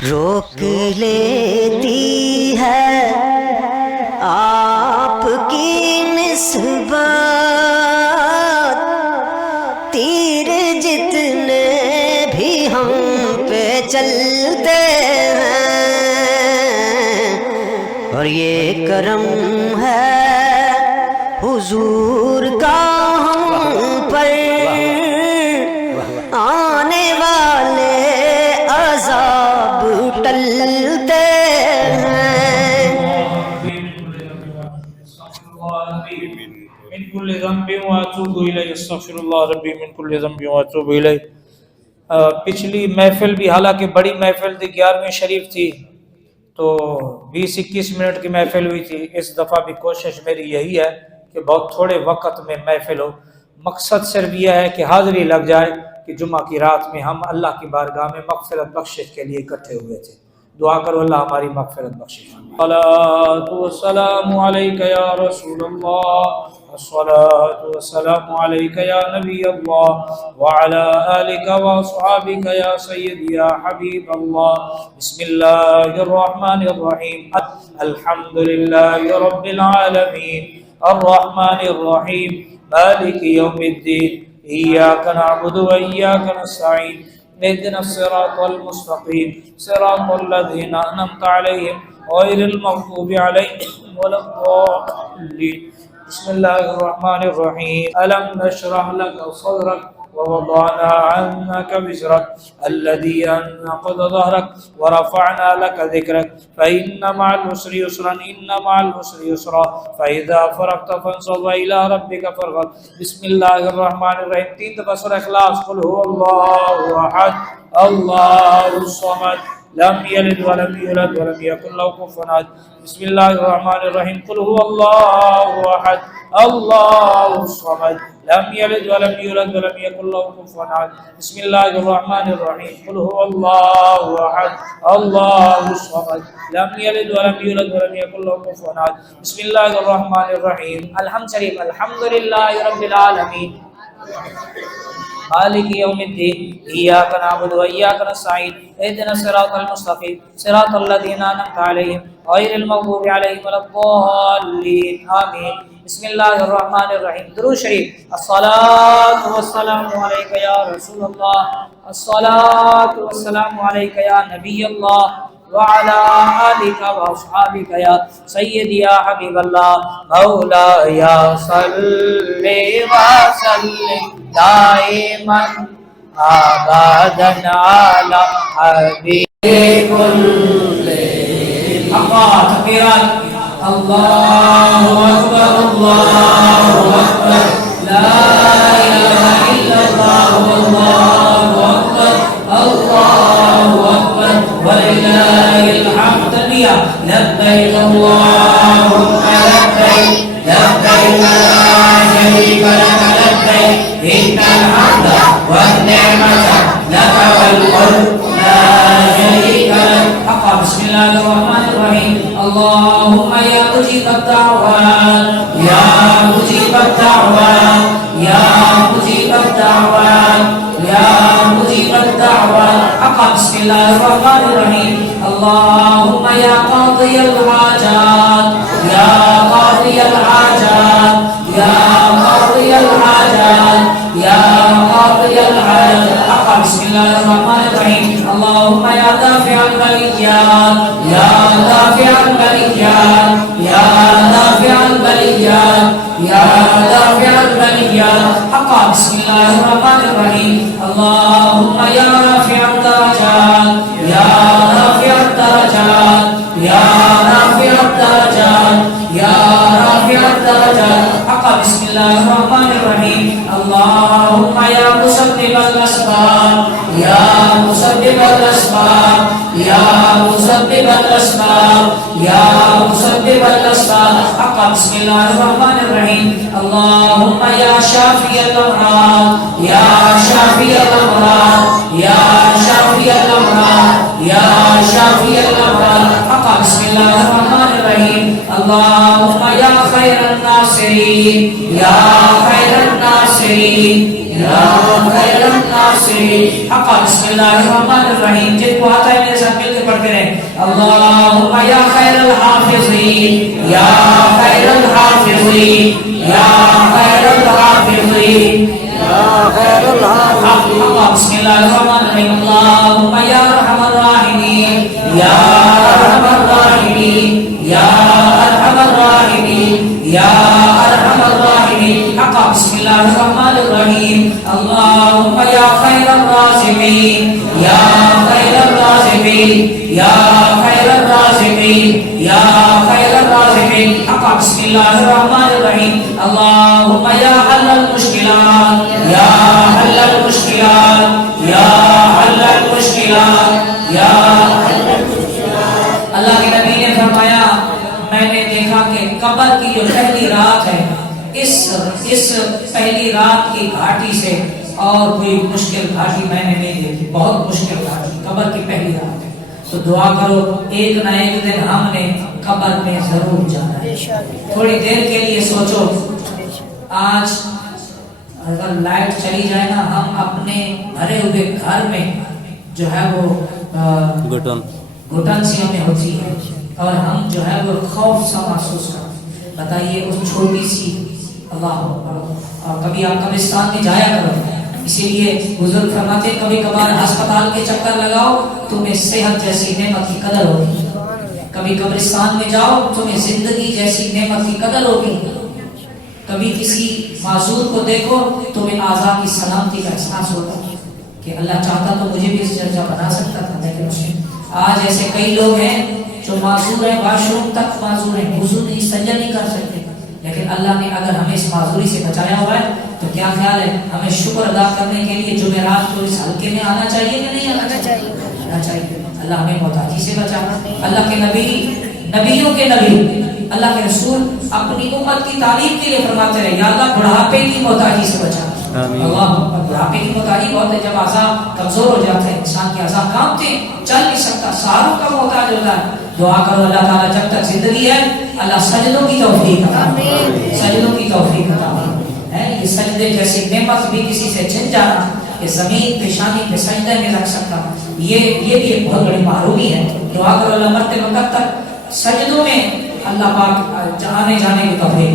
रोक लेती है आपकी निस्बत, तीर जितने भी हम पे चलते हैं, और ये करम है हुजूर का हम पर, आने वाले अज़ाब टलते हैं। मिन कुल्लि ज़ंबिन व अतूबु इलैहि, अस्तग़फिरुल्लाह रब्बी मिन कुल्लि ज़ंबिन व अतूबु इलैहि। पिछली महफिल भी हालांकि बड़ी महफिल थी, 11वीं शरीफ थी, तो 20-21 मिनट की महफिल हुई थी। इस दफ़ा भी कोशिश मेरी यही है कि बहुत थोड़े वक़्त में महफिल हो। मकसद सिर्फ यह है कि हाज़िरी लग जाए कि जुम्मा की रात में हम अल्लाह की बारगाह में मग़फ़िरत बख्शिश के लिए इकट्ठे हुए थे। दुआ करो अल्लाह हमारी मग़फ़िरत बख्शिश। अस्सलातु वस्सलामु अलैका या रसूलल्लाह, अस्सलातु वस्सलामु अलैका या नबी अल्लाह, व अला आलिका व अस्हाबिका या सय्यदी या हबीब अल्लाह। बिस्मिल्लाहिर रहमानिर रहीम। अल्हम्दुलिल्लाहि रब्बिल आलमीन, अर्रहमानिर रहीम, मालिकि यौमिद्दीन, इय्याका नअबुदु व इय्याका नस्तईन, इहदिनस सिरातल मुस्तक़ीम, सिरातल लज़ीना अनअमता अलैहिम गैरिल मग़ज़ूबि अलैहिम वलद्दाल्लीन। बिस्मिल्लाहिर रहमानिर रहीम। अलम नशरह लका सदरक व वदअना अन्का विज़रक अल्लज़ी अनक़ज़ ज़हरक व रफ़अना लका ज़िक्रक फ़इन्ना मअल उसरि युस्रन, इन्ना मअल उसरि युस्रा, फ़इज़ा फ़रग़्त फ़ंसब व इला रब्बिका फ़रग़ब। बिस्मिल्लाहिर रहमानिर रहीम। 3 दफ़ा सूरह इख़लास। कुल हुवल्लाहु अहद, अल्लाहुस समद, लम यलिद व लम यूलद व लम यकुल लहू कुफुवन अहद। बिस्मिल्लाहिर रहमानिर रहीम। कुल हुवल्लाहु अहद, अल्लाहुस समद, लम यलिद व लम यूलद व लम यकुल लहू कुफुवन अहद। बिस्मिल्लाहिर रहमानिर रहीम। कुल हुवल्लाहु अहद, अल्लाहुस समद, लम यलिद व लम यूलद व लम यकुल लहू कुफुवन अहद। बिस्मिल्लाहिर रहमानिर रहीम। अल्हम्द शरीफ। अल्हम्दुलिल्लाहि रब्बिल आलमीन, मालिकि यौमिद्दीन, इय्याका नअबुदु व इय्याका नस्तईन, इहदिनस सिरातल मुस्तक़ीम, सिरातल लज़ीना अनअमता अलैहिम गैरिल मग़ज़ूबि अलैहिम वलद्दाल्लीन। आमीन। बिस्मिल्लाहिर रहमानिर रहीम। दुरूद शरीफ। अस्सलातु वस्सलामु अलैका या रसूलल्लाह, अस्सलातु वस्सलामु अलैका या नबी अल्लाह, व अला आलिका व अस्हाबिका या सय्यदी या हबीबल्लाह। मौलाया सल्लि व सल्लिम दाइमन अबदन अला हबीबिकुल तकबीरत। अल्लाहु अकबर, अल्लाहु अकबर, ला इलाहा इल्लल्लाह, अल्लाहु अकबर, अल्लाहु अकबर, व लिल्लाहिल हम्द। तकबीर। लब्बैक अल्लाहुम्मा लब्बैक, लब्बैक ला शरीका लक लब्बैक, इन्नल हम्दा वन निअमता लक वल मुल्क ला शरीका लक। बिस्मिल्लाहिर रहमानिर रहीम। अल्लाहुम्मा या मुजीबत दाअवात, या मुजीबत दाअवात, या मुजीबत दाअवात, या मुजीबत दाअवात। बिस्मिल्लाहिर रहमानिर रहीम। अल्लाहुम्मा या क़ादियल हाजात, या क़ादियल हाजात, या क़ादियल हाजात, या क़ादियल हाजात। बिस्मिल्लाहिर रहमानिर रहीम। अल्लाहुम्मा या दाफ़िअल बलिय्यात, या दाफ़िअल बलिय्यात, या दाफ़िअल बलिय्यात, या दाफ़िअल बलिय्यात। बिस्मिल्लाहिर रहमानिर रहीम। अल्लाहुम्मा या राफ़िअद दरजात, या राफ़िअद दरजात, या राफ़िअद दरजात, या राफ़िअद दरजात। बिस्मिल्लाहिर रहमानिर रहीम। अल्लाहुम्मा या मुसब्बिबल अस्बाब, या मुसब्बिबल अस्बाब, या मुसब्बिबल अस्बाब, या मुसब्बिबल अस्बाब। बिस्मिल्लाहिर रहमानिर रहीम। अल्लाहुम्मा या शाफिअल अमराद, या शाफिअल अमराद, या शाफिअल अमराद, या शाफिअल अमराद। बिस्मिल्लाहिर रहमानिर रहीम। अल्लाहुम्मा या खैरन नासिरीन, या खैरन नासिरीन, या खैरन नासिरीन। बिस्मिल्लाहिर रहमानिर रहीम। जिनको आता है मेरे साथ मिलकर पढ़ते रहे। अल्लाहुम्मा या खैरल हाफिज़ीन या खैरल हाफिज़ीन या खैरल हाफिज़ीन या खैरल हाफिज़ीन। बिस्मिल्लाहिर्रहमानिर्रहीम। अल्लाहुम्मा या अरहमर राहिमीन या अरहमर राहिमीन या अरहमर राहिमीन या अरहमर राहिमीन। बिस्मिल्लाहिर्रहमानिर्रहीम। अल्लाहुम्मा या खैरर राज़िकीन या खैरर राज़िकीन या खैरर राज़िकीन या खैरर राज़िकीन। बिस्मिल्लाहिर्रहमानिर्रहीम। अल्लाहुम्मा या हल्लल मुश्किलात या हल्लल मुश्किलात या हल्लल मुश्किलात या हल्लल मुश्किलात। अल्लाह के नबी ने फरमाया, मैंने देखा कि कब्र की जो पहली रात है, इस पहली रात की घाटी से और कोई मुश्किल घाटी मैंने नहीं देखी। बहुत मुश्किल घाटी कब्र की पहली रात है। तो दुआ करो, एक ना एक दिन हमने कब्र में जरूर जाना है। थोड़ी देर के लिए सोचो, आज अगर लाइट चली जाए ना, हम अपने भरे हुए घर में जो है वो घुटन सी हमें होती है और हम जो है वो खौफ सा महसूस करते। बताइए उस छोटी सी अल्लाह। और कभी आप कब्रिस्तान में जाया करो, इसीलिए बुजुर्ग फरमाते कभी कभार अस्पताल के चक्कर लगाओ, तुम्हें सेहत जैसी नेमत की कदर होगी। कभी कब्रिस्तान में जाओ, तुम्हें जिंदगी जैसी नेमत की कदर होगी। कभी किसी मासूर को देखो, तुम्हें आज़ा की सलामती का एहसास होगा कि अल्लाह चाहता तो मुझे भी इस चर्चा बना सकता था, लेकिन उसने। आज ऐसे कई लोग हैं जो मासूर है, वाशरूम तक मासूर है, वुज़ू नहीं, सजदा नहीं कर सकते, लेकिन अल्लाह ने अगर हमें इस माजूरी से बचाया हुआ है तो क्या ख्याल है, हमें शुक्र अदा करने के लिए जुमेरात को इस हल्के में आना चाहिए कि नहीं आना चाहिए? आना चाहिए। अल्लाह हमें मोहताजी से बचा। अल्लाह के नबी, नबियों के नबी, अल्लाह के रसूल अपनी उम्मत की तालीम के लिए फरमाते रहे, या अल्लाह बुढ़ापे की मोहताजी से बचा। अल्लाह बुढ़ापे की मोहताजी बहुत है, जब आज़ा कमजोर हो जाते हैं, इंसान के आज़ा कांपते, चल नहीं सकता, सहारों का मोहताज होता है। दुआ करो अल्लाह ताला जब तक जिंदगी है अल्लाह सजदों की तौफीक अता फरमाए, सजदों की तौफीक अता फरमाए। ये सजदे जैसी नेमत भी किसी से छिन जाना, ये जमीन पेशानी पे सजदे में रख सकता, ये भी एक बहुत बड़ी महरूमी है। दुआ करो अल्लाह मरते वक्त तक सजदों में अल्लाह पाक आने जाने की तौफीक।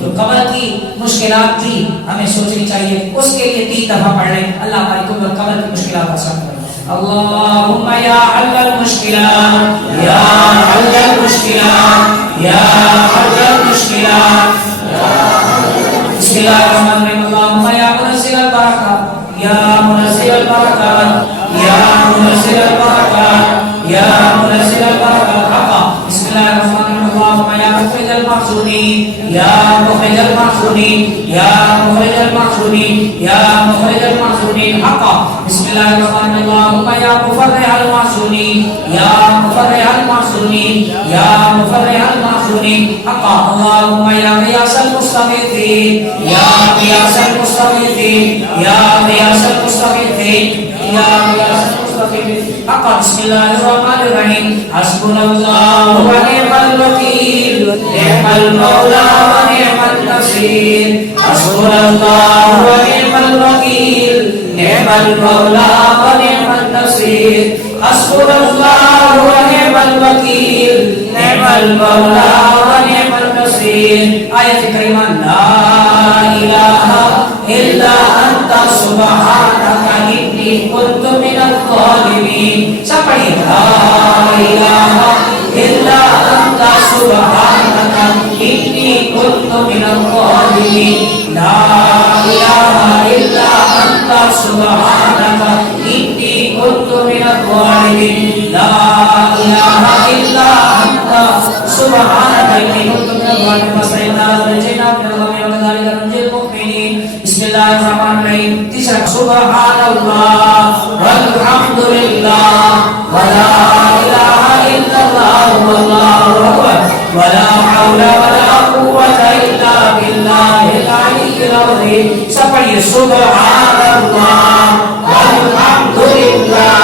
तो कब्र की मुश्किलात भी हमें सोचनी चाहिए, उसके लिए 3 दफा पढ़ लें, अल्लाह हमारी कब्र की मुश्किलात आसान करे। अल्लाहुम्मा या हल्लल मुश्किलात या हल्लल मुश्किलात या हल्लल मुश्किलात। बिस्मिल्लाहिर्रहमानिर्रहीम। अल्लाहुम्मा या मुनज़्ज़िलल बरकात या मुनज़्ज़िलल बरकात या मुनज़्ज़िलल बरकात या मुनज़्ज़िलल बरकात। बिस्मिल्लाहिर्रहमानिर्रहीम। अल्लाहुम्मा या मुख़रिजल महज़ूनीन या मुख़रिजल महज़ूनीन या मुख़रिजल महज़ूनीन या मुख़रिजल महज़ूनीन हक़्क़ा। बिस्मिल्लाहिर्रहमानिर्रहीम। अल्लाहुम्मा या मुफ़र्रिहल महज़ूनीन या मुफ़र्रिहल महज़ूनीन या मुफ़र्रिहल महज़ूनीन हक़्क़ा। अल्लाहुम्मा या ग़ियासल मुस्तग़ीथीन या ग़ियासल मुस्तग़ीथीन या ग़ियासल मुस्तग़ीथीन या ग़ियासल मुस्तग़ीथीन हक़्क़ा। बिस्मिल्लाहिर्रहमानिर्रहीम। हस्बुनल्लाहु व नि'मल वकील, नि'मल मौला व नि'मन नसीर। हस्बुनल्लाहु व नि'मल वकील, नि'मल मौला व नि'मन नसीर। हस्बुनल्लाहु व नि'मल वकील, नि'मल मौला व नि'मन नसीर। आयत करीमा ला इलाहा इल्ला अंता सुब्हानका इन्नी कुन्तु मिनज़ ज़ालिमीन। सब पढ़िए, ला इलाहा इल्ला अंता सुब्हानका इन्नी कुन्तु मिनज़ ज़ालिमीन। ला इलाहा इल्ला अंता सुब्हानका इन्नी कुन्तु मिनज़ ज़ालिमीन। ला इलाहा इल्ला अंता सुब्हानका इन्नी कुन्तु मिनज़ ज़ालिमीन। बिस्मिल्लाहिर्रहमानिर्रहीम। तीसरा सुबहानल्लाह वल्हम्दुलिल्लाह वला इलाहा इल्लल्लाह वल्लाहु अकबर वला हौला वला कुव्वता इल्ला बिल्लाहिल अलिय्यिल अज़ीम। सब पढ़िए, सुबहानल्लाह वल्हम्दुलिल्लाह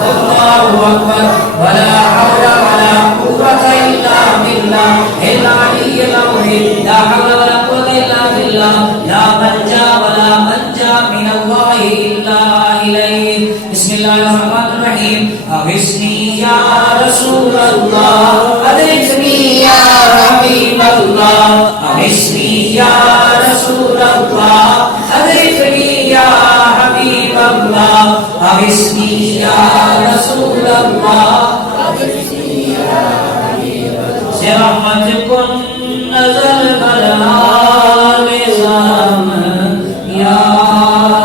वल्लाहु अकबर वला हौला वला कुव्वता इल्ला बिल्लाहिल अलिय्यिल अज़ीम। ला हौला वला कुव्वता इल्ला बिल्लाह, ला मल्जा वला मल्जा मिनल्लाहि इल्ला इलैहि। बिस्मिल्लाहिर्रहमानिर्रहीम अगिस्नी या रसूल अल्लाह अगिस्नी या हबीब अल्लाह अगिस्नी या रसूल अल्लाह अगिस्नी या हबीब अल्लाह अगिस्नी या रसूल अल्लाह रहमतकुन नज़ल बरहाल ज़ाम या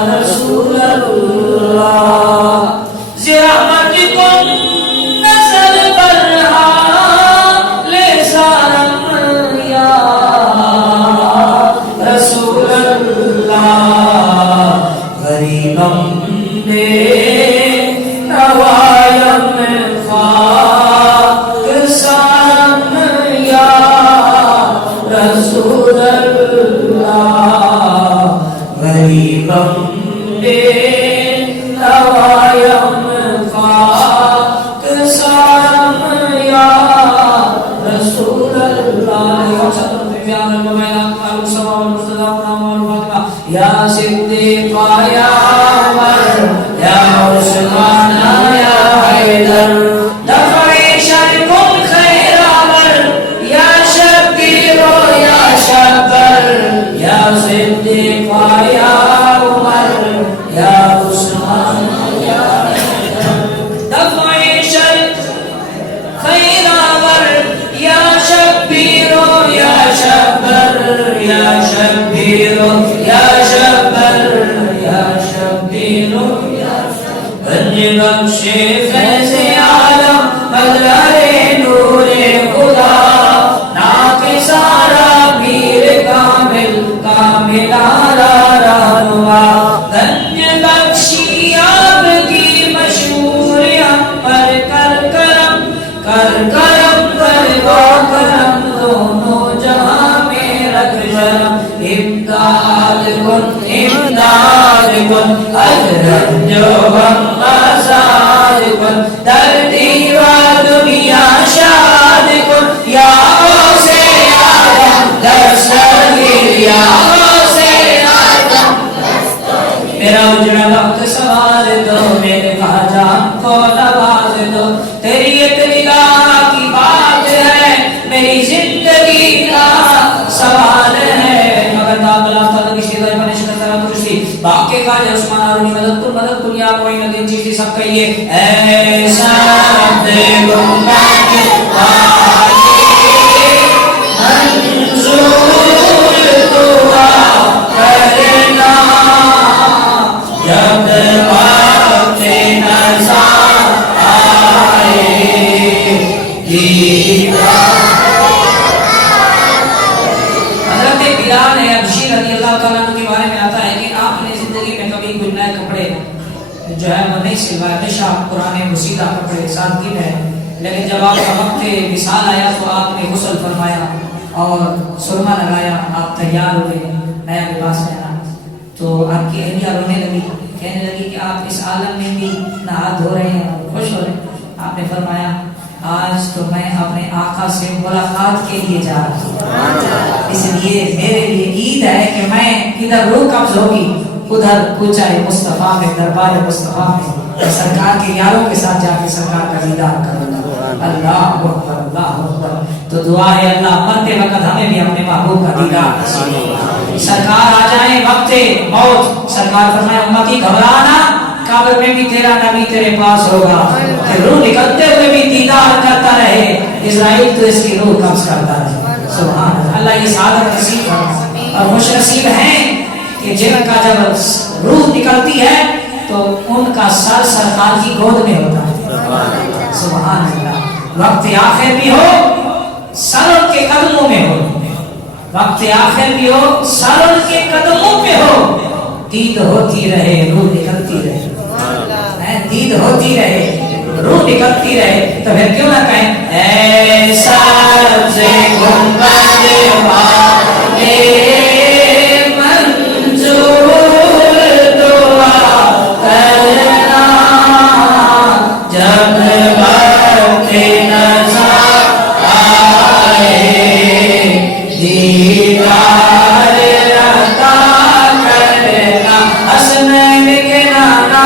रसूल अल्लाह रहमतकुन नज़ल बरहाल ज़ाम या रसूल अल्लाह गरीबम दे नवायम रसूल अल्लाह गरीबम बे नवायम क़ाक़साम या रसूल अल्लाह या सिद्दीक़ा या उमर या उस्मान या हैदर दफ़े शर्कुम खैरावर या शबीरो या शबर या सिद्दीक़ा या उमर या उस्मान या दफ़े शर्क खैरावर या शबीरो या शबर या शबीरो या शबर या शबीरो या बख्शे फैज़ आलम बदलाए नूरे खुदा नाके सारा पीर कामिल कामिलारा रहनुमा धन्य बख्शी आपकी मशहूर पर कर करम कर दो करम दोनों जहां में रख जरम इमदाद कुन अजरम जो हम आजाद कुन दर्दी व दुनिया शाद कुन या से आदम दस्तगीर या से आदम मेरा उजड़ा वक्त सवाल दो मेरे खाजान को नवाज दो तेरी एक निगाह की बात है मेरी जिंदगी का सवाल है मगर दाबला तक किसी तरह पर निश्चित तरह कुर्सी बाकी का उस्मान आदमी मदद दुनिया कोई न दिन चीज सब कहिए ऐसा दे गुम्बद मंजूर दुआ करना जब वक्त नज़र आए हज़रत बिलाल है अबशी रज़ी अल्लाह तआला अन्हु के बारे में आता है कि आपने जिंदगी में कभी कोई नए कपड़े जो है वो नहीं सिलवाए, हमेशा पुराने मुसीदा कपड़े सादगी में, लेकिन जब आपका वक्त विसाल आया तो आपने गुस्ल फरमाया और सुरमा लगाया, आप तैयार हुए, नया लिबास पहना तो आपकी अहलिया रोने लगी, कहने लगी कि आप इस आलम में भी नहा धो रहे हैं और खुश हो रहे हैं। आपने फरमाया आज तो मैं अपने आका से मुलाकात के लिए जा रहा हूँ, इसलिए मेरे लिए ईद है कि मैं इधर रूह कब्ज होगी उधर पूछाए मुस्तफा में दरबार मुस्तफा में सरकार के यारों के साथ जाके सरकार का दीदार करूंगा। अल्लाह अकबर अल्लाह अकबर। तो दुआ है अल्लाह मरते वक्त हमें भी अपने महबूब का दीदार नसीब। सरकार आ जाए वक्त मौत, सरकार फरमाए उम्मती घबराना, कब्र में भी तेरा नबी तेरे पास होगा, रूह निकलते हुए भी दीदार करता रहे, इज़राइल तो इसकी रूह कब्ज करता रहे। सुभान अल्लाह, ये सादत नसीब और खुश नसीब हैं कि जिनका जब रूह निकलती है तो उनका सर सरकार की गोद में होता है। सुभान अल्लाह। वक्त आखिर भी हो सर उनके कदमों में हो, वक्त आखिर भी हो सर उनके कदमों में हो, दीद होती रहे रूह निकलती रहे, दीद होती रहे रूह निकलती रहे, तो फिर क्यों ना कहें ऐसा से गुंबद वाले मंजूर दुआ करना जब वक्त नज़र आए दीदार अता करना। हसनैन के नाना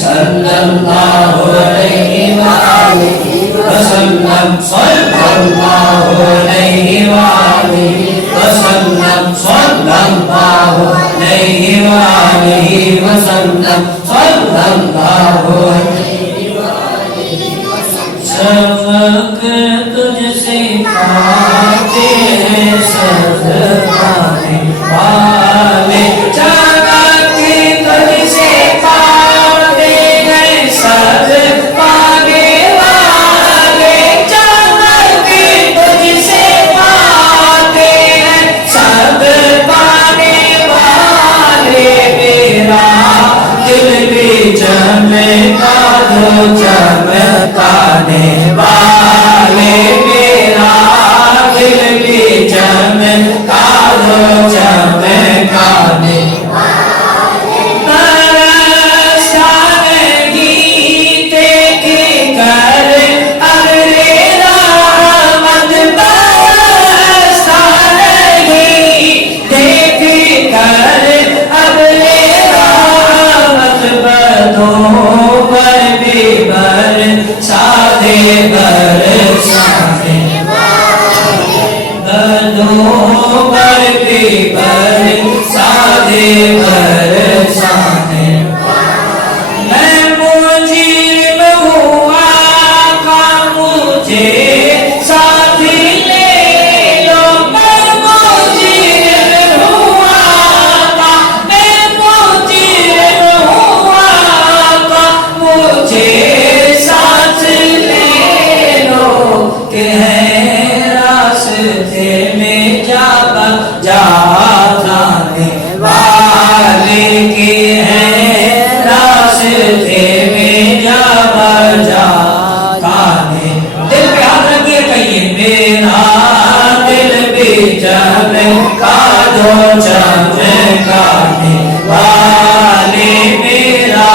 सल्लल्लाहु अलैहि वसल्लम सल्लल्लाहु अलैहि वसल्लम सल्लल्लाहु अलैहि वसल्लम सल्लल्लाहु अलैहि वसल्लम सबक तुझसे पाते हैं सदकाने वाले सबक तुझसे पाते हैं सदकाने वाले सबक तुझसे पाते हैं सदकाने वाले मेरा दिल भी चमका दो चमकाने वाले मेरा दिल भी चमका दो चमकाने तरसाने गीते के कर अगले रहमत बरसाने देख कर अगले रहमत बदों पर भी बरसाने बरसाने बदों पर भी बरसाने बरसाने मैं मुजीब हुआ का मुझे साथी ले लो मैं मुजीब हुआ का मैं मुजीब हुआ का मुझे साथ ले लो कि है रास्ते में जागा जाने वाले के हैं रास्ते में जागा जाने दिल पे हाथ रखिए कहिए मेरा दिल भी चमका दो चमकाने वाले मेरा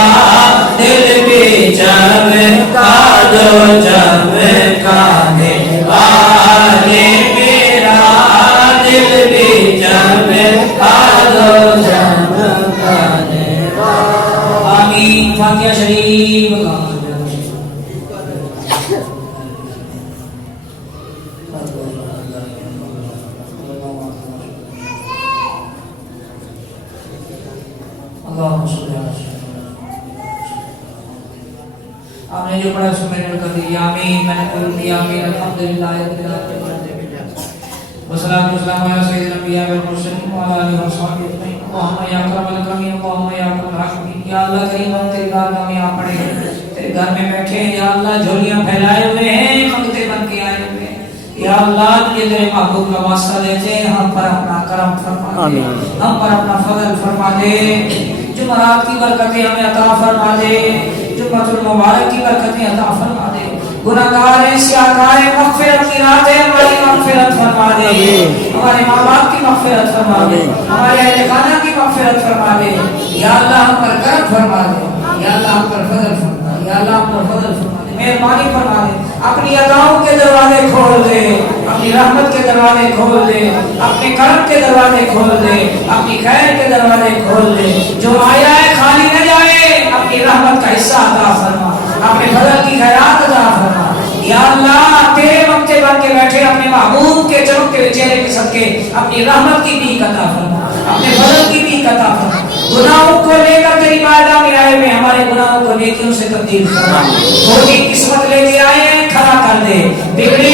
दिल भी चमका दो चमकाने वाले मेरा दिल भी चमका दो चमकाने आमीन फातिहा शरीफ आपने जो पढ़ा उसको मैंने कर दिया आमीन मैंने कर दिया आमीन अल्हम्दुलिल्लाह वसलातु वस्सलामु अला सय्यिदिल अंबिया वल मुरसलीन व अला आलिहि व सहाबिहि अजमईन अल्लाहुम्मा या अकरमल अकरमीन अल्लाहुम्मा या अकरमल हाकिमीन या अल्लाह करीम हम तेरी बारगाह में आ पड़े तेरे घर में बैठे हैं या अल्लाह झोलियां फैलाए हुए हैं मंगते बन के आए हुए हैं या अल्लाह तुझे तेरे महबूब का वास्ता देते हैं हम पर अपना करम फरमा दे हम पर अपना फजल फरमा दे जुमरात की बरकतें हमें अता फरमा दे जुम्मतुल मुबारक की बरकतें अता फरमा दे गुनाहगार हैं सियाकार हैं मग़फ़िरत की रात है हमारी मग़फ़िरत फरमा दे हमारे माँ बाप की मग़फ़िरत फरमा दे हमारे अहले खाना की मग़फ़िरत फरमा दे या अल्लाह हम पर करम फरमा दे या अल्लाह हम पर फजल फरमा दे या अल्लाह हम पर फजल फरमा दे मेहरबानी फरमा दे अपनी अताओं के दरवाजे खोल दे अपनी रहमत के दरवाजे खोल दे अपने करम के दरवाजे खोल दे अपनी खैर के दरवाजे खोल दे जो आया है खाली न जाए अपनी रहमत का हिस्सा अता फरमा अपने फजल की खैरात अता फरमा या अल्लाह तेरे मक्के बन के बैठे अपने महबूब के चमकते चेहरे के सदके अपनी रहमत की भी अता फरमा अपने फजल की भी अता फरमा गुनाहों को लेकर तेरी बारगाह में आए हुए हमारे गुनाहों को नेकियों से तब्दील फरमा थोड़ी किस्मत लेके आए हैं खड़ा कर दे बिगड़े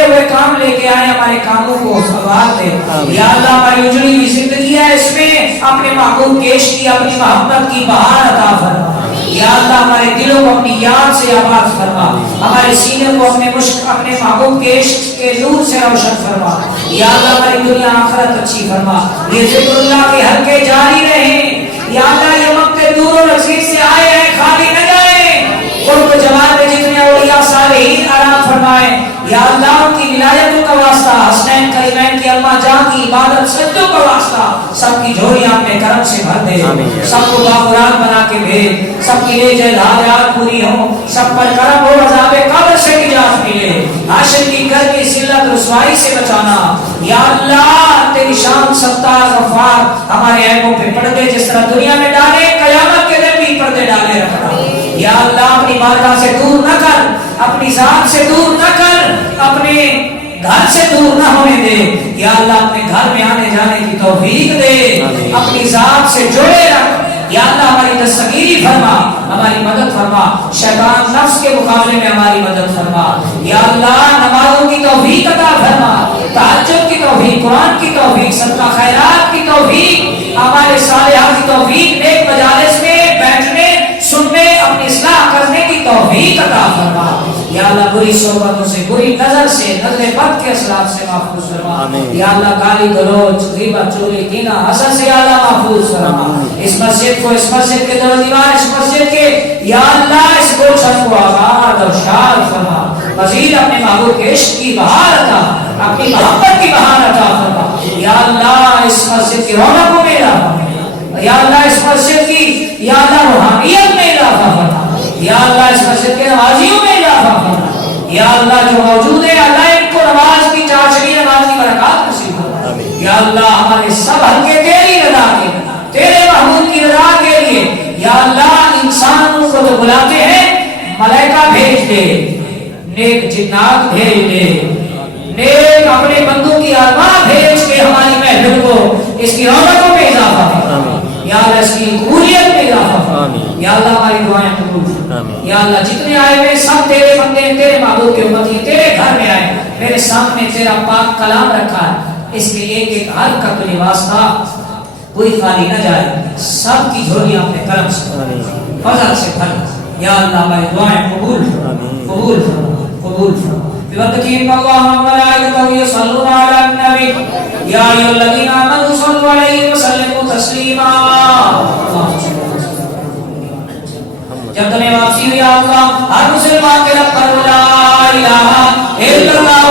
हुए काम लेके आए हमारे कामों को संवार दे या अल्लाह हमारी उजड़ी हुई जिंदगी है इसमें अपने महबूब केश की अपनी मोहब्बत की बहार अता फरमा या अल्लाह हमारे दिलों को अपनी याद से आबाद फरमा हमारे सीने को अपने मुश्क अपने महबूब केश के नूर से रोशन फरमा या अल्लाह हमारी दुनिया आखिरत अच्छी फरमा ये जिक्रुल्लाह के हल्के जारी रहे या अल्लाह ये वक्त दूर और नज़दीक से आए हैं खाली न जाए उनको जमात में जितने औलिया सालिहीन आराम फरमाए या अल्लाह उनकी विलायतों का वास्ता हसनैन करीमैन की अम्मा जान की इबादत सज्जों का वास्ता सबकी झोलियां अपने करम से भर दे सबको बाखुरान बना के भेज सबकी नेज़ हाजात पूरी हो सब पर करम हो अज़ाब कब्र से निजात मिले हाशिर की गर्मी जिल्लत रुसवाई से बचाना या अल्लाह तेरी शान सत्ता गफ्फार हमारे ऐबों पे पर्दे जिस तरह दुनिया में डाले कयामत के दिन भी नहीं पर्दे डाले रखना। या अल्लाह अपनी बारगाह से दूर न कर, अपनी जात से दूर न कर, अपने घर से दूर न होने दे। या अल्लाह अपने घर में आने जाने की तौफीक दे, अपनी जात से जोड़े रख। या अल्लाह हमारी दस्तगीरी फरमा, हमारी मदद फरमा, शैतान नफ्स के मुकाबले में हमारी मदद फरमा। या अल्लाह नमाजों की तौफीक अता फरमा, तहज्जुद की तौफीक, कुरान की तौफीक, सदका खैरात की तौफीक, हमारे सालिहात की तौफीक, नेक मजालिस में बैठने सुनने अपनी इस्लाह करने की तौफीक अता फरमा। या अल्लाह बुरी सोबतों से, बुरी नजर से, नजर बद के असरात से महफूज फरमा। या अल्लाह गाली गलौज, ग़ीबत, चुगली, कीना, हसद से या अल्लाह महफूज फरमा। इस मस्जिद को, इस मस्जिद के दीवार, इस मस्जिद के या अल्लाह इस गुलशन को आबाद और शाद फरमा। मज़ीद अपने महबूब के इश्क की बहार अता, अपनी मोहब्बत की बहार अता फरमा। या अल्लाह इस मस्जिद की रौनकों में इजाफा फरमा। या अल्लाह इस मस्जिद की या अल्लाह रूहानियत में इजाफा फरमा। या अल्लाह इस मस्जिद के नमाजियों में इजाफा फरमा। या अल्लाह जो मौजूद है अल्लाह इनको नमाज की चाशनी, नमाज की बरकत नसीब फरमा। या अल्लाह हमारे सब हल्के तेरी रज़ा के, तेरे महबूब की रज़ा के लिए या अल्लाह इंसानों को तो बुलाते हैं, मलाइका भेज दे, नेक जिन्नात भेज दे, नेक अपने बंदों की आत्मा भेज के हमारी महफिल को इसकी रौनकों में इजाफा फरमा। या अल्लाह इसकी कबूलियत में इजाफा फरमा। या अल्लाह हमारी दुआएं कबूल फरमा। या अल्लाह जितने आए हुए सब तेरे बंदे, तेरे महबूब के उम्मती, तेरे घर में आए, मेरे सामने तेरा पाक कलाम रखा है, इसके एक एक हर का तुझे वास्ता, कोई खाली न जाए, सबकी झोली अपने करम से, फजल से भर। या अल्लाह हमारी दुआएं कबूल कबूल कबूल बिबरकतिन अल्लाह व मलाइकतहु यसल्लूना अला नबी या अय्युहल्लज़ीना आमनू सल्लु अलैहि व सल्लिमू तस्लीमा। जब तुम्हें वापसी हुई अल्लाह हर मुसलमान के रब पर ला इलाहा इल्लल्लाह